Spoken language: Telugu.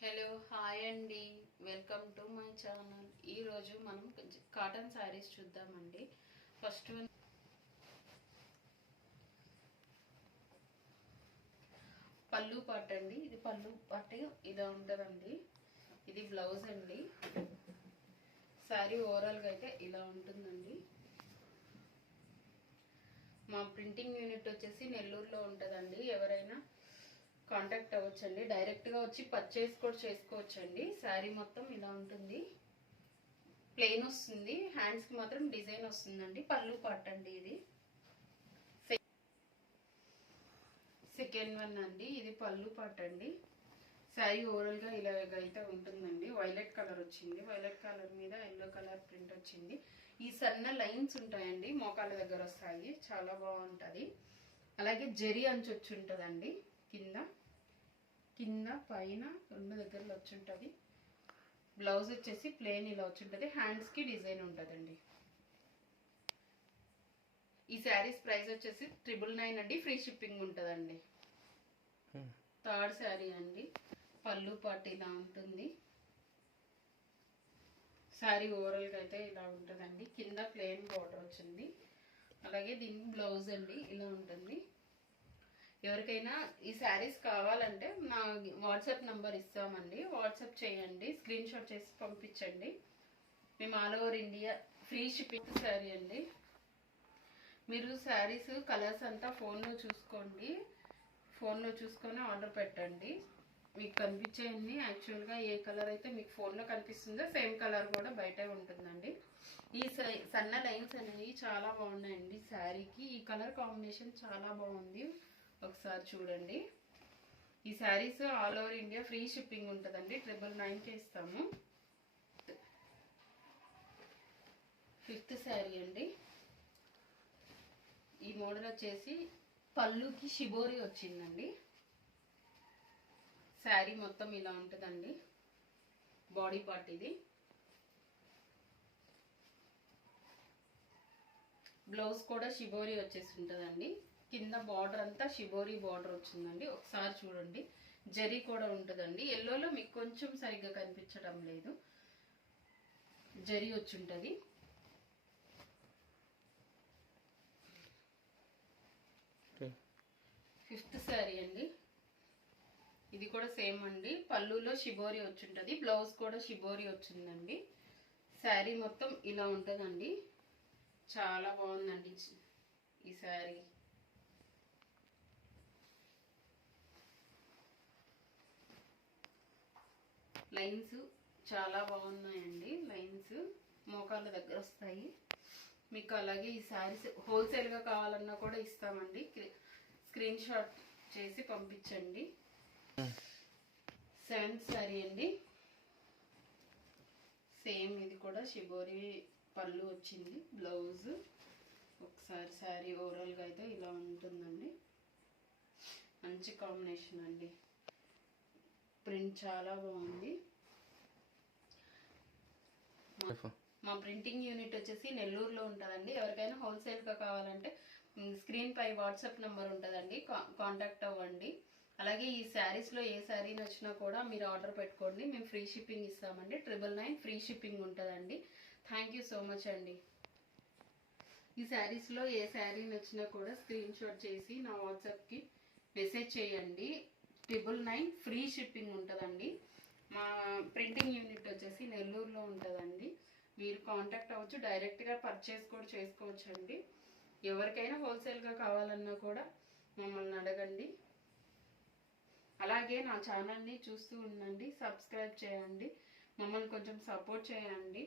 హలో హాయ్ అండి, వెల్కమ్ టు మై ఛానల్. ఈరోజు మనం కాటన్ శారీస్ చూద్దామండి. ఫస్ట్ పళ్ళు పాట అండి. ఇది పళ్ళు పాట ఇలా ఉంటుందండి. ఇది బ్లౌజ్ అండి. శారీ ఓవరాల్గా అయితే ఇలా ఉంటుందండి. మా ప్రింటింగ్ యూనిట్ వచ్చేసి నెల్లూరులో ఉంటుందండి. ఎవరైనా కాంటాక్ట్ అవ్వచ్చండి. డైరెక్ట్గా వచ్చి పర్చేస్ కూడా చేసుకోవచ్చండి. శారీ మొత్తం ఇలా ఉంటుంది. ప్లెయిన్ వస్తుంది, హ్యాండ్స్కి మాత్రం డిజైన్ వస్తుందండి. పళ్ళు పార్ట్ అండి. ఇది సెకండ్ వన్ అండి. ఇది పళ్ళు పార్ట్ అండి. శారీ ఓవరాల్గా ఇలాగైతే ఉంటుందండి. వైలెట్ కలర్ వచ్చింది. వైలెట్ కలర్ మీద ఎల్లో కలర్ ప్రింట్ వచ్చింది. ఈ సన్న లైన్స్ ఉంటాయండి, మోకాళ్ళ దగ్గర వస్తాయి. చాలా బాగుంటుంది. అలాగే జరీ అంచు వచ్చి ఉంటుందండి. కింద పైన రెండు దగ్గరలో వచ్చి ఉంటుంది. బ్లౌజ్ వచ్చేసి ప్లెయిన్ ఇలా వచ్చి ఉంటుంది. హ్యాండ్స్కి డిజైన్ ఉంటుందండి. ఈ శారీస్ ప్రైస్ వచ్చేసి 999 అండి. ఫ్రీ షిప్పింగ్ ఉంటుందండి. థర్డ్ శారీ అండి. పళ్ళు పాటు ఇలా ఉంటుంది. శారీ ఓవరాల్గా అయితే ఇలా ఉంటుందండి. కింద ప్లెయిన్ బార్డర్ వచ్చింది. అలాగే దీని బ్లౌజ్ అండి ఇలా ఉంటుంది. ఎవరికైనా ఈ శారీస్ కావాలంటే నా వాట్సాప్ నంబర్ ఇస్తామండి. వాట్సాప్ చేయండి, స్క్రీన్ షాట్ చేసి పంపించండి. మేము all over India free shipping. Sari అండి. మీరు శారీస్ కలర్స్ అంతా ఫోన్లో చూసుకొని ఆర్డర్ పెట్టండి. మీకు కనిపించేయండి. యాక్చువల్గా ఏ కలర్ అయితే మీకు ఫోన్లో కనిపిస్తుందో సేమ్ కలర్ కూడా బయట ఉంటుందండి. ఈ సన్న లైన్స్ అనేవి చాలా బాగున్నాయండి శారీకి. ఈ కలర్ కాంబినేషన్ చాలా బాగుంది. ఒకసారి చూడండి. ఈ saris all over India free shipping ఉంటుందండి. 999కి ఇస్తాము. ఫిఫ్త్ శారీ అండి. ఈ మోడల్ వచ్చేసి పళ్ళుకి షిబోరి వచ్చిందండి. శారీ మొత్తం ఇలా ఉంటుందండి. బాడీ పార్ట్ ఇది. బ్లౌజ్ కూడా షిబోరి వచ్చేసి ఉంటుందండి. కింద బార్డర్ అంతా షిబోరి బార్డర్ వచ్చిందండి. ఒకసారి చూడండి. జరీ కూడా ఉంటుందండి. ఎల్లోలో మీకు కొంచెం సరిగ్గా కనిపించడం లేదు. జరీ వచ్చి ఉంటుంది. ఫిఫ్త్ శారీ అండి. ఇది కూడా సేమ్ అండి. పళ్ళులో షిబోరి వచ్చి ఉంటుంది. బ్లౌజ్ కూడా షిబోరి వచ్చిందండి. శారీ మొత్తం ఇలా ఉంటుందండి. చాలా బాగుందండి ఈ శారీ. లైన్స్ చాలా బాగున్నాయండి. లైన్స్ మోకాళ్ళ దగ్గర వస్తాయి మీకు. అలాగే ఈ శారీస్ హోల్సేల్గా కావాలన్నా కూడా ఇస్తామండి. స్క్రీన్ షాట్ చేసి పంపించండి. సెవెంత్ శారీ అండి. సేమ్ ఇది కూడా షిబోరి పళ్ళు వచ్చింది. బ్లౌజ్ ఒకసారి శారీ ఓవరాల్గా అయితే ఇలా ఉంటుందండి. మంచి కాంబినేషన్ అండి. ప్రింట్ చాలా బాగుంది. మా ప్రింటింగ్ యూనిట్ వచ్చేసి నెల్లూరులో ఉంటుందండి. ఎవరికైనా హోల్సేల్గా కావాలంటే స్క్రీన్ పై వాట్సాప్ నెంబర్ ఉంటుందండి. కాంటాక్ట్ అవ్వండి. అలాగే ఈ శారీస్లో ఏ శారీ నచ్చినా కూడా మీరు ఆర్డర్ పెట్టుకోండి. మేము ఫ్రీ షిప్పింగ్ ఇస్తామండి. 999 ఫ్రీ షిప్పింగ్ ఉంటుందండి. థ్యాంక్ యూ సో మచ్ అండి. ఈ శారీస్లో ఏ శారీ నచ్చినా కూడా స్క్రీన్ షాట్ చేసి నా వాట్సాప్కి మెసేజ్ చేయండి. 999 ఫ్రీ షిప్పింగ్ ఉంటుందండి. మా ప్రింటింగ్ యూనిట్ వచ్చేసి నెల్లూరులో ఉంటుందండి. మీరు కాంటాక్ట్ అవ్వచ్చు. డైరెక్ట్గా పర్చేస్ కూడా చేసుకోవచ్చు అండి. ఎవరికైనా హోల్సేల్గా కావాలన్నా కూడా మమ్మల్ని అడగండి. అలాగే నా ఛానల్ని చూస్తూ ఉండండి. సబ్స్క్రైబ్ చేయండి. మమ్మల్ని కొంచెం సపోర్ట్ చేయండి.